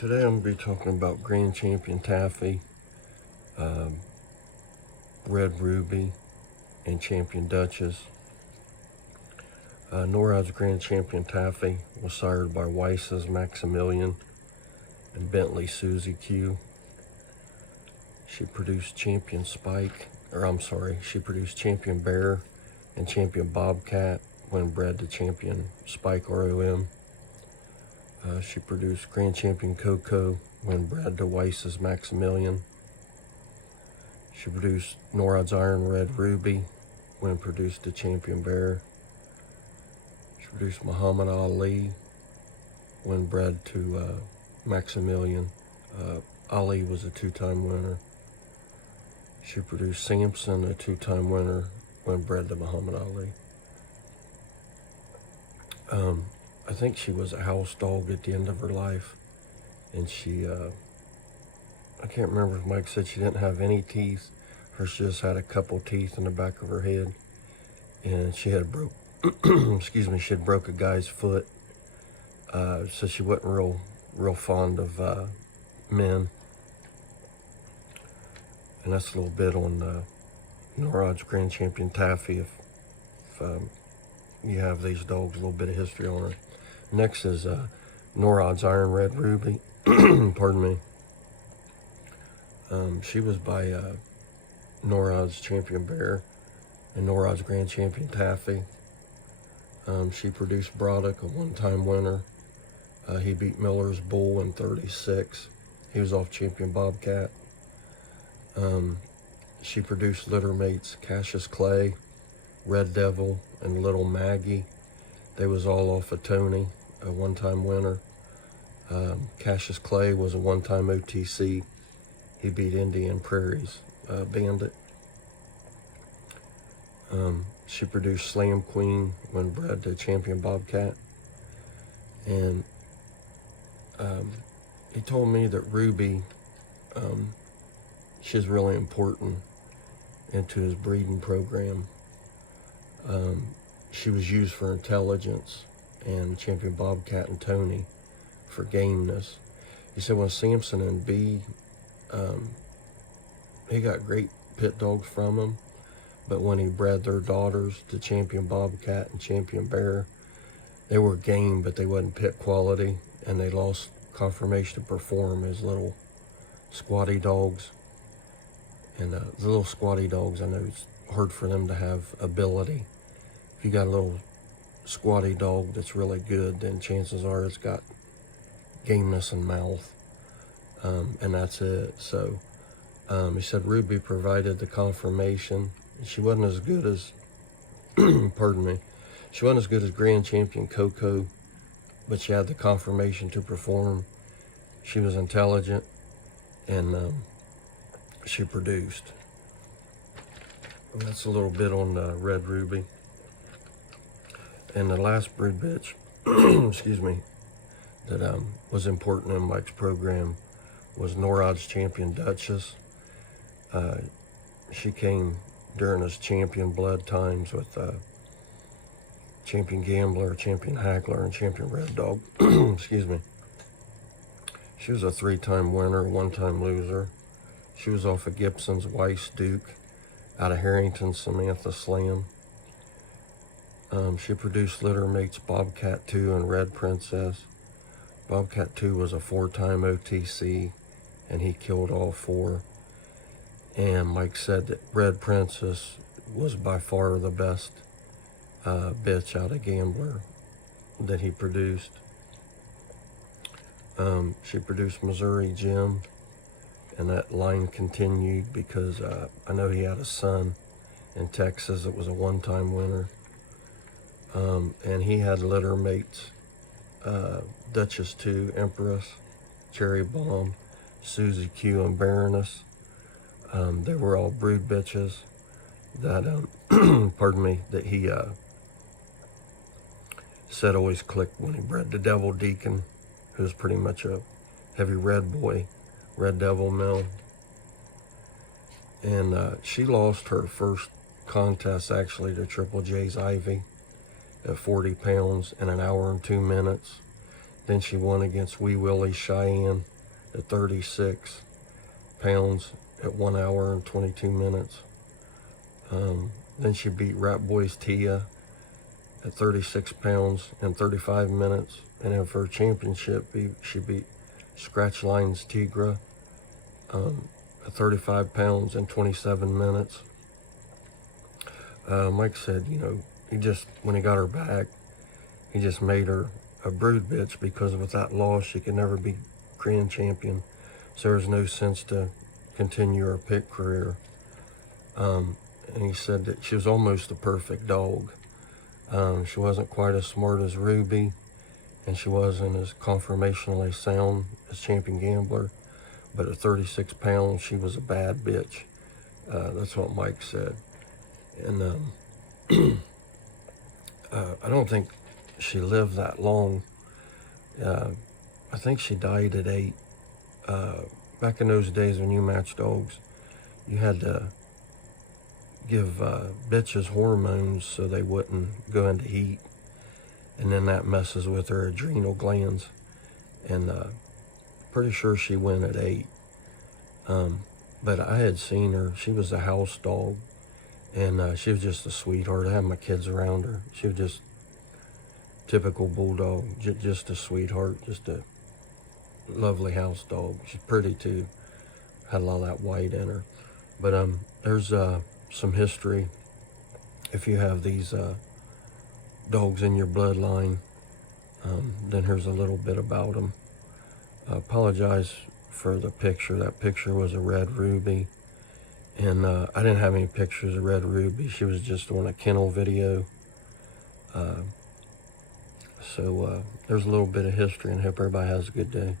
Today I'm going to be talking about Grand Champion Taffy, Red Ruby, and Champion Dutchess. Norrod's Grand Champion Taffy was sired by Weiss's Maximilian and Bentley Susie Q. She produced Champion Champion Bear and Champion Bobcat when bred to Champion Spike ROM. She produced Grand Champion Coco when bred to Weiss's Maximilian. She produced Norrod's Iron Red Ruby when produced to Champion Bear. She produced Muhammad Ali when bred to Maximilian. Ali was a two-time winner. She produced Samson, a two-time winner, when bred to Muhammad Ali. I think she was a house dog at the end of her life, and she, I can't remember if Mike said she didn't have any teeth, or she just had a couple teeth in the back of her head, and she had broke, she had broke a guy's foot, so she wasn't real fond of men. And that's a little bit on Norrod's Grand Champion Taffy, if you have these dogs, a little bit of history on her. Next is Norrod's Iron Red Ruby. Pardon me. She was by Norrod's Champion Bear and Norrod's Grand Champion Taffy. She produced Broderick, a one-time winner. He beat Miller's Bull in 36. He was off Champion Bobcat. She produced litter mates Cassius Clay, Red Devil, and Little Maggie. They was all off of Tony, a one-time winner. Cassius Clay was a one-time OTC. He beat Indian Prairie's Bandit. She produced Slam Queen when bred to Champion Bobcat. And he told me that Ruby, she's really important into his breeding program. She was used for intelligence, and Champion Bobcat and Tony for gameness. He said when Samson and B, he got great pit dogs from him, but when he bred their daughters to Champion Bobcat and Champion Bear, they were game, but they wasn't pit quality, and they lost conformation to perform as little squatty dogs. And the little squatty dogs, I know it's hard for them to have ability. If you got a little squatty dog that's really good, then chances are it's got gameness and mouth, and that's it. So he said Ruby provided the conformation. She wasn't as good as, pardon me, she wasn't as good as Grand Champion Coco, but she had the conformation to perform. She was intelligent, and she produced. And that's a little bit on Red Ruby. And the last brood bitch, excuse me, that was important in Mike's program was Norrod's Champion Dutchess. She came during his champion blood times with Champion Gambler, Champion Hackler, and Champion Red Dog. Excuse me. She was a three-time winner, one-time loser. She was off of Gibson's Weiss Duke, out of Harrington Samantha Slam. She produced litter mates Bobcat 2 and Red Princess. Bobcat 2 was a four-time OTC, and he killed all four. And Mike said that Red Princess was by far the best bitch out of Gambler that he produced. She produced Missouri Jim, and that line continued because I know he had a son in Texas that was a one-time winner. And he had litter mates, Dutchess 2, Empress, Cherry Bomb, Susie Q, and Baroness. They were all brood bitches that, pardon me, that he said always clicked when he bred the Devil Deacon, who was pretty much a heavy red boy, Red Devil male. And she lost her first contest actually to Triple J's Ivy at 40 pounds in an hour and 2 minutes. Then she won against Wee Willie Cheyenne at 36 pounds at 1 hour and 22 minutes. Then she beat Rat Boy's Tia at 36 pounds and 35 minutes. And then for her championship, she beat Scratch Line's Tigra at 35 pounds and 27 minutes. Mike said, you know, when he got her back, he just made her a brood bitch, because with that loss, she could never be grand champion. So there was no sense to continue her pit career. And he said that she was almost a perfect dog. She wasn't quite as smart as Ruby, and she wasn't as conformationally sound as Champion Gambler, but at 36 pounds, she was a bad bitch. That's what Mike said. And I don't think she lived that long. I think she died at 8. Back in those days when you matched dogs, you had to give bitches hormones so they wouldn't go into heat, and then that messes with her adrenal glands. And pretty sure she went at 8. But I had seen her. She was a house dog, and she was just a sweetheart. I had my kids around her. She was just typical bulldog, just a sweetheart, just a lovely house dog. She's pretty too. Had a lot of that white in her. But there's some history. If you have these dogs in your bloodline, then here's a little bit about them. I apologize for the picture. That picture was a red ruby, and I didn't have any pictures of red ruby. She was just on a kennel video. So there's a little bit of history, and I hope everybody has a good day.